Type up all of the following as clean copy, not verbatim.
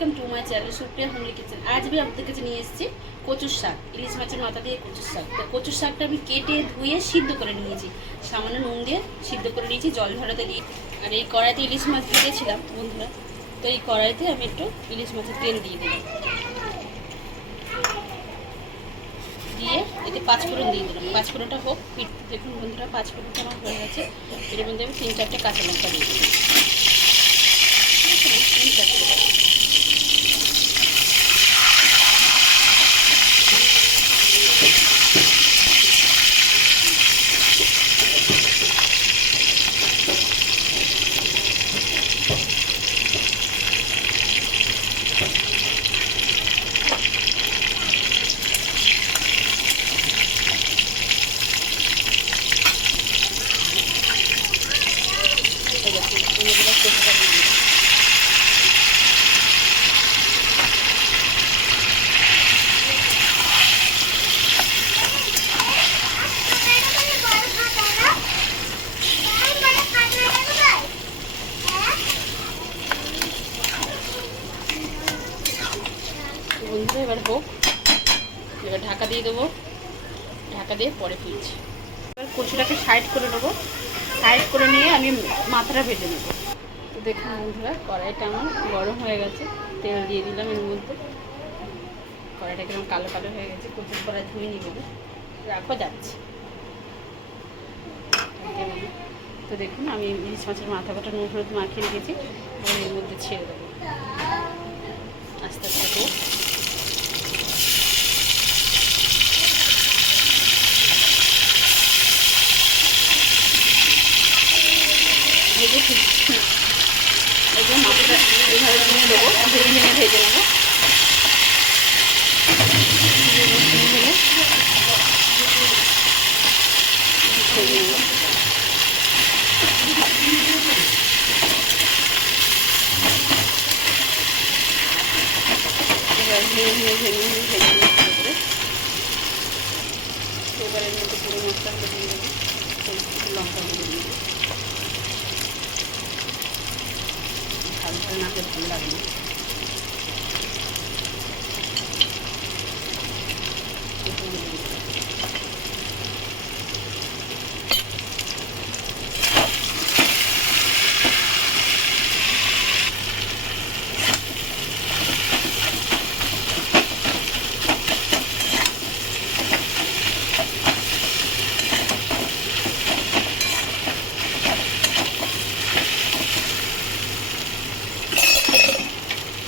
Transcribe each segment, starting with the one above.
Welcome to my channel Supriya homely kitchen. আজ আমি আপনাদের কাছে নিয়ে এসেছি কচুর শাক, ইলিশ মাছের মাথা দিয়ে কচুর শাক। তো কচুর শাকটা আমি কেটে ধুয়ে সিদ্ধ করে নিয়েছি, সামান্য নুন দিয়ে সিদ্ধ করে নিয়েছি জল ঝরাতে দিয়ে। আর এই কড়াইতে ইলিশ মাছ ভেজেছিলাম বন্ধুরা, তো এই কড়াইতে আমি একটু ইলিশ মাছের তেল দিয়ে দিলাম, দিয়ে এতে পাঁচফোড়ন দিয়ে দিলাম। পাঁচফোড়নটা হোক, দেখুন বন্ধুরা পাঁচফোড়নটা আমার হয়ে গেছে। এর মধ্যে আমি 3-4টে কাঁচা লঙ্কা দিয়ে দিলাম, 3-4টে। বন্ধুরা এবার হোক, এবার ঢাকা দিয়ে দেবো, ঢাকা দিয়ে পরে ফিরছি। এবার কচুটাকে সাইড করে নেবো, সাইড করে নিয়ে আমি মাথাটা ভেজে নেবো। তো দেখুন বন্ধুরা কড়াইটা আমার গরম হয়ে গেছে, তেল দিয়ে দিলাম এর মধ্যে। কড়াইটা কেমন কালো কালো হয়ে গেছে, কচুর কড়াই ধুয়ে নিয়ে দেবো, রাখো যাচ্ছে। তো দেখুন আমি ইলিশ মাছের মাথা কাটা নুন হলুদ মাখিয়ে রেখেছি, আমি এর মধ্যে ছেড়ে দেবো আস্তে আস্তে। এই যে মাছটা এইভাবে ভেঙে দেবো, ভেঙে ভেঙে ভেজে নেবো, এবার ভেঙে ভেঙে ভেঙে ভেঙে ভেজে নেবো করে। এবার এর মধ্যে পুরো মশলাগুলো দিয়ে দেবো, লঙ্কা গুঁড়ো দিয়ে দেবো, ঝাল ঝাল না হলে ভালো লাগে না।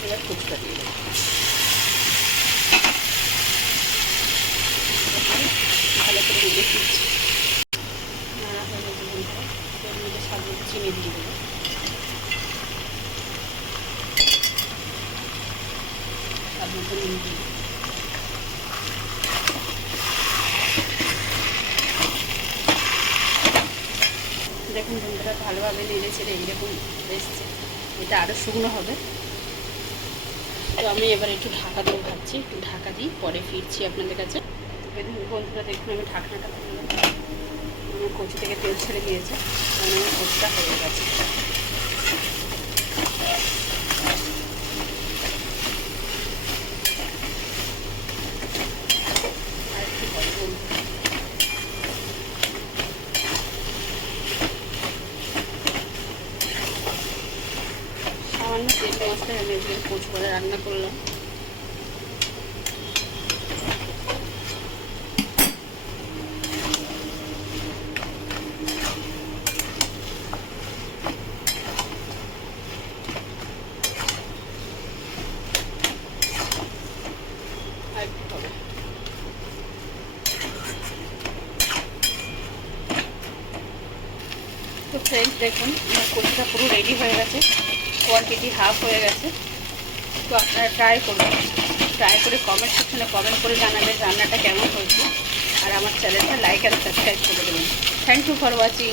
এবার ফুচকা দিয়ে দেবো, ভালো করে দিয়ে দিচ্ছি। নাড়া হয়ে গেছে বন্ধুরা, এর মধ্যে স্বাদ মতো চিনি দিয়ে দেবো, স্বাদ মতো নুন দিয়ে দেবো। দেখুন বন্ধুরা ভালোভাবে নেড়ে ছেড়ে এইরকম এসছে, এটা আরও শুকনো হবে। তো আমি এবার একটু ঢাকা দেবো ভাবছি, একটু ঢাকা দিই পরে ফিরছি আপনাদের কাছে। বন্ধুরা দেখুন আমি ঢাকনাটা খুললাম, আমার কচু থেকে তেল ছেড়ে দিয়েছে, কারণ আমার কচুটা হয়ে গেছে। আর একটু হবে বন্ধুরা, সামান্য তেল মশলা আমি কচু করে রান্না করলাম। তো ফ্রেন্ডস দেখুন আমার কচুটা পুরো রেডি হয়ে গেছে, কোয়ান্টিটি হাফ হয়ে গেছে। তো আপনারা ট্রাই করুন, ট্রাই করে কমেন্ট সেকশনে কমেন্ট করে জানাবেন রান্নাটা কেমন হয়েছে, আর আমার চ্যানেলটা লাইক অ্যান্ড সাবস্ক্রাইব করে দেবেন। Thank you for watching.